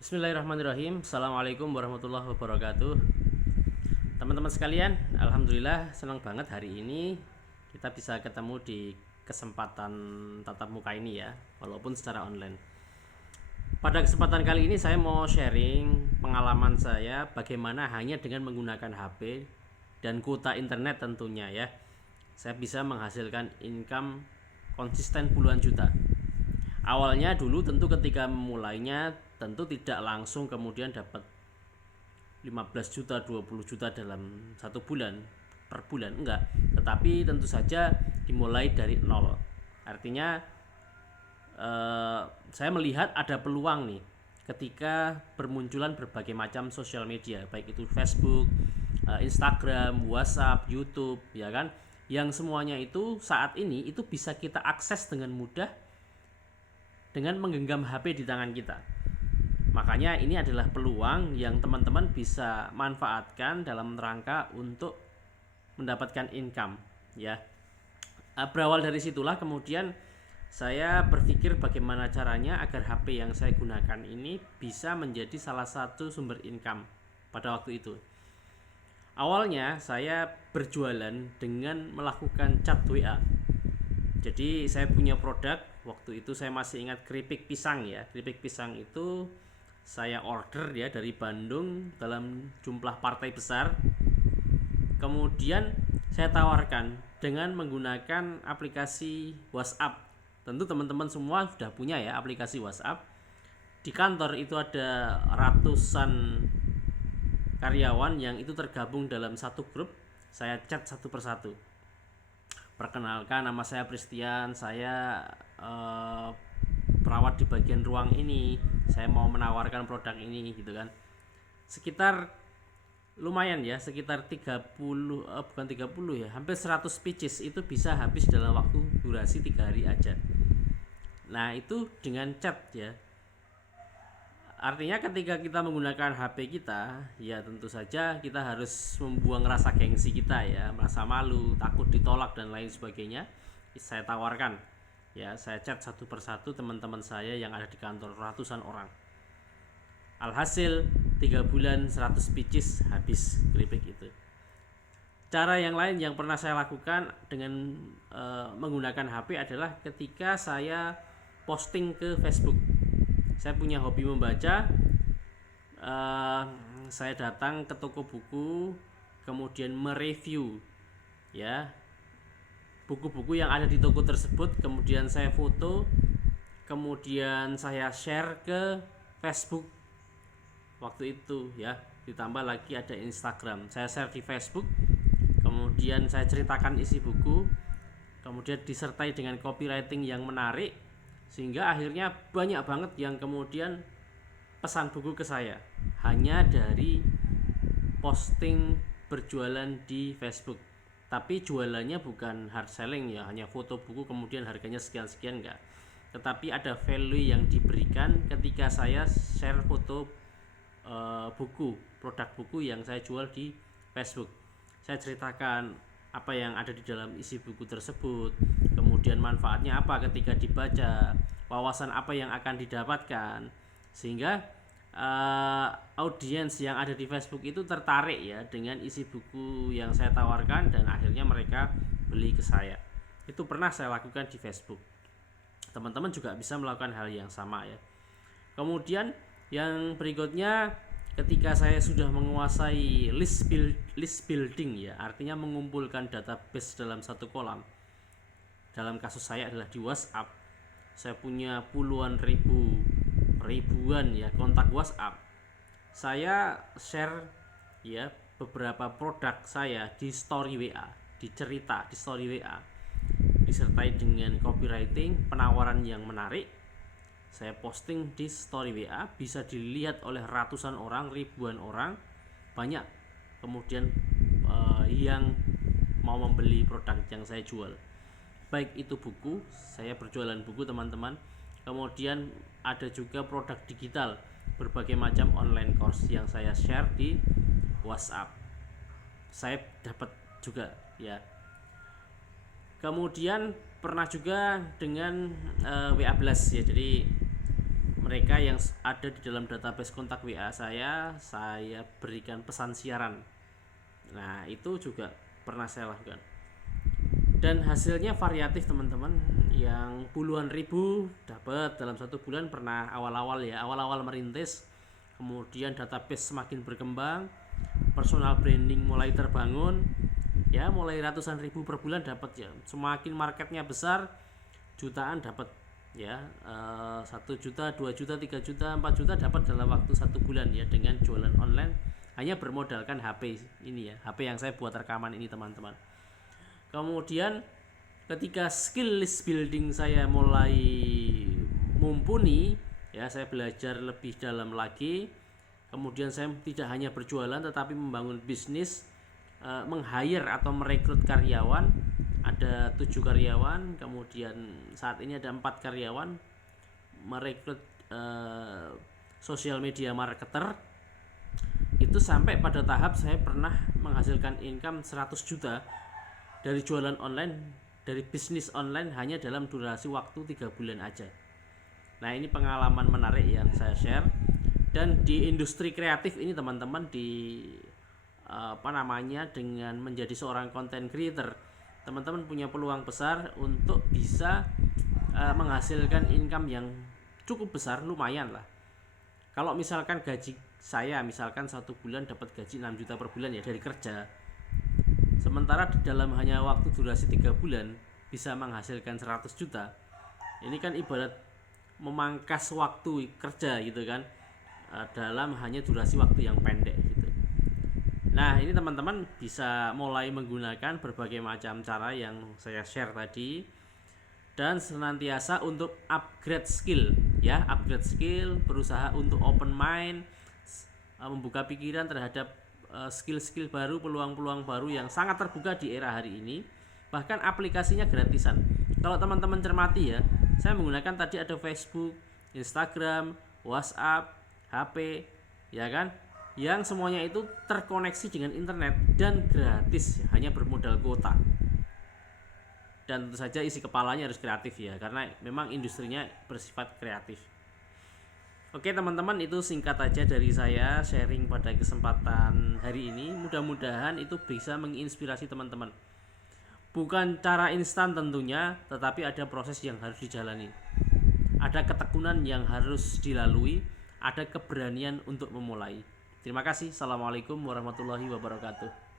Bismillahirrahmanirrahim. Assalamualaikum warahmatullahi wabarakatuh. Teman-teman sekalian, alhamdulillah senang banget hari ini kita bisa ketemu di kesempatan tatap muka ini ya, walaupun secara online. Pada kesempatan kali ini saya mau sharing pengalaman saya bagaimana hanya dengan menggunakan HP dan kuota internet tentunya ya, saya bisa menghasilkan income konsisten puluhan juta. Awalnya dulu tentu ketika memulainya tentu tidak langsung kemudian dapat 15 juta, 20 juta dalam satu bulan per bulan, enggak. Tetapi tentu saja dimulai dari nol. Artinya saya melihat ada peluang nih ketika bermunculan berbagai macam sosial media, baik itu Facebook, Instagram, WhatsApp, YouTube, ya kan, yang semuanya itu saat ini itu bisa kita akses dengan mudah dengan menggenggam HP di tangan kita. Makanya ini adalah peluang yang teman-teman bisa manfaatkan dalam rangka untuk mendapatkan income ya. Berawal dari situlah kemudian saya berpikir bagaimana caranya agar HP yang saya gunakan ini bisa menjadi salah satu sumber income pada waktu itu. Awalnya saya berjualan dengan melakukan chat WA. Jadi saya punya produk, waktu itu saya masih ingat keripik pisang ya. Keripik pisang itu saya order ya dari Bandung dalam jumlah partai besar. Kemudian saya tawarkan dengan menggunakan aplikasi WhatsApp. Tentu teman-teman semua sudah punya ya aplikasi WhatsApp. Di kantor itu ada ratusan karyawan yang itu tergabung dalam satu grup. Saya chat satu persatu. Perkenalkan, nama saya Pristian, saya perawat di bagian ruang ini, saya mau menawarkan produk ini gitu kan. Sekitar lumayan ya, sekitar 30 bukan 30 ya, hampir 100 pitches itu bisa habis dalam waktu durasi 3 hari aja. Nah itu dengan chat ya. Artinya ketika kita menggunakan HP kita, ya tentu saja kita harus membuang rasa gengsi kita ya, merasa malu, takut ditolak dan lain sebagainya. Saya tawarkan, ya saya chat satu persatu teman-teman saya yang ada di kantor, ratusan orang. Alhasil 3 bulan 100 pitches habis keripik itu. Cara yang lain yang pernah saya lakukan dengan menggunakan HP adalah ketika saya posting ke Facebook. Saya punya hobi membaca, saya datang ke toko buku, kemudian mereview ya buku-buku yang ada di toko tersebut, kemudian saya foto, kemudian saya share ke Facebook waktu itu ya, ditambah lagi ada Instagram. Saya share di Facebook, kemudian saya ceritakan isi buku, kemudian disertai dengan copywriting yang menarik, sehingga akhirnya banyak banget yang kemudian pesan buku ke saya hanya dari posting berjualan di Facebook. Tapi jualannya bukan hard selling ya, hanya foto buku kemudian harganya sekian-sekian, enggak. Tetapi ada value yang diberikan ketika saya share foto buku, produk buku yang saya jual di Facebook. Saya ceritakan apa yang ada di dalam isi buku tersebut, kemudian manfaatnya apa ketika dibaca, wawasan apa yang akan didapatkan, sehingga audiens yang ada di Facebook itu tertarik ya dengan isi buku yang saya tawarkan dan akhirnya mereka beli ke saya. Itu pernah saya lakukan di Facebook. Teman-teman juga bisa melakukan hal yang sama ya. Kemudian yang berikutnya, ketika saya sudah menguasai list building ya, artinya mengumpulkan database dalam satu kolam. Dalam kasus saya adalah di WhatsApp. Saya punya puluhan ribuan ya kontak WhatsApp. Saya share ya beberapa produk saya di story WA, di cerita di story WA, disertai dengan copywriting, penawaran yang menarik. Saya posting di story WA, bisa dilihat oleh ratusan orang, ribuan orang, banyak kemudian yang mau membeli produk yang saya jual. Baik itu buku, saya berjualan buku teman-teman. Kemudian ada juga produk digital, berbagai macam online course yang saya share di WhatsApp. Saya dapat juga ya. Kemudian pernah juga dengan WA Blast ya, jadi mereka yang ada di dalam database kontak WA saya berikan pesan siaran. Nah, itu juga pernah saya lakukan. Dan hasilnya variatif teman-teman, yang puluhan ribu dapat dalam 1 bulan pernah awal-awal merintis. Kemudian database semakin berkembang, personal branding mulai terbangun, ya mulai ratusan ribu per bulan dapat ya. Semakin marketnya besar, jutaan dapat ya, 1 juta, 2 juta, 3 juta, 4 juta dapat dalam waktu 1 bulan ya, dengan jualan online hanya bermodalkan HP ini ya, HP yang saya buat rekaman ini teman-teman. Kemudian ketika skill list building saya mulai mumpuni ya, saya belajar lebih dalam lagi. Kemudian saya tidak hanya berjualan tetapi membangun bisnis, meng-hire atau merekrut karyawan. Ada 7 karyawan, kemudian saat ini ada 4 karyawan, merekrut social media marketer. Itu sampai pada tahap saya pernah menghasilkan income 100 juta dari jualan online, dari bisnis online hanya dalam durasi waktu 3 bulan aja. Nah, ini pengalaman menarik yang saya share. Dan di industri kreatif ini teman-teman, dengan menjadi seorang content creator, teman-teman punya peluang besar untuk bisa menghasilkan income yang cukup besar, lumayan lah. Kalau misalkan gaji saya, misalkan 1 bulan dapat gaji 6 juta per bulan ya dari kerja, sementara di dalam hanya waktu durasi 3 bulan bisa menghasilkan 100 juta. Ini kan ibarat memangkas waktu kerja gitu kan, dalam hanya durasi waktu yang pendek gitu. Nah, ini teman-teman bisa mulai menggunakan berbagai macam cara yang saya share tadi, dan senantiasa untuk upgrade skill ya, berusaha untuk open mind, membuka pikiran terhadap skill-skill baru, peluang-peluang baru yang sangat terbuka di era hari ini. Bahkan aplikasinya gratisan. Kalau teman-teman cermati ya, saya menggunakan tadi ada Facebook, Instagram, WhatsApp, HP, ya kan, yang semuanya itu terkoneksi dengan internet dan gratis, hanya bermodal kuota. Dan tentu saja isi kepalanya harus kreatif ya, karena memang industrinya bersifat kreatif. Oke teman-teman, itu singkat aja dari saya sharing pada kesempatan hari ini. Mudah-mudahan itu bisa menginspirasi teman-teman. Bukan cara instan tentunya, tetapi ada proses yang harus dijalani. Ada ketekunan yang harus dilalui, ada keberanian untuk memulai. Terima kasih. Assalamualaikum warahmatullahi wabarakatuh.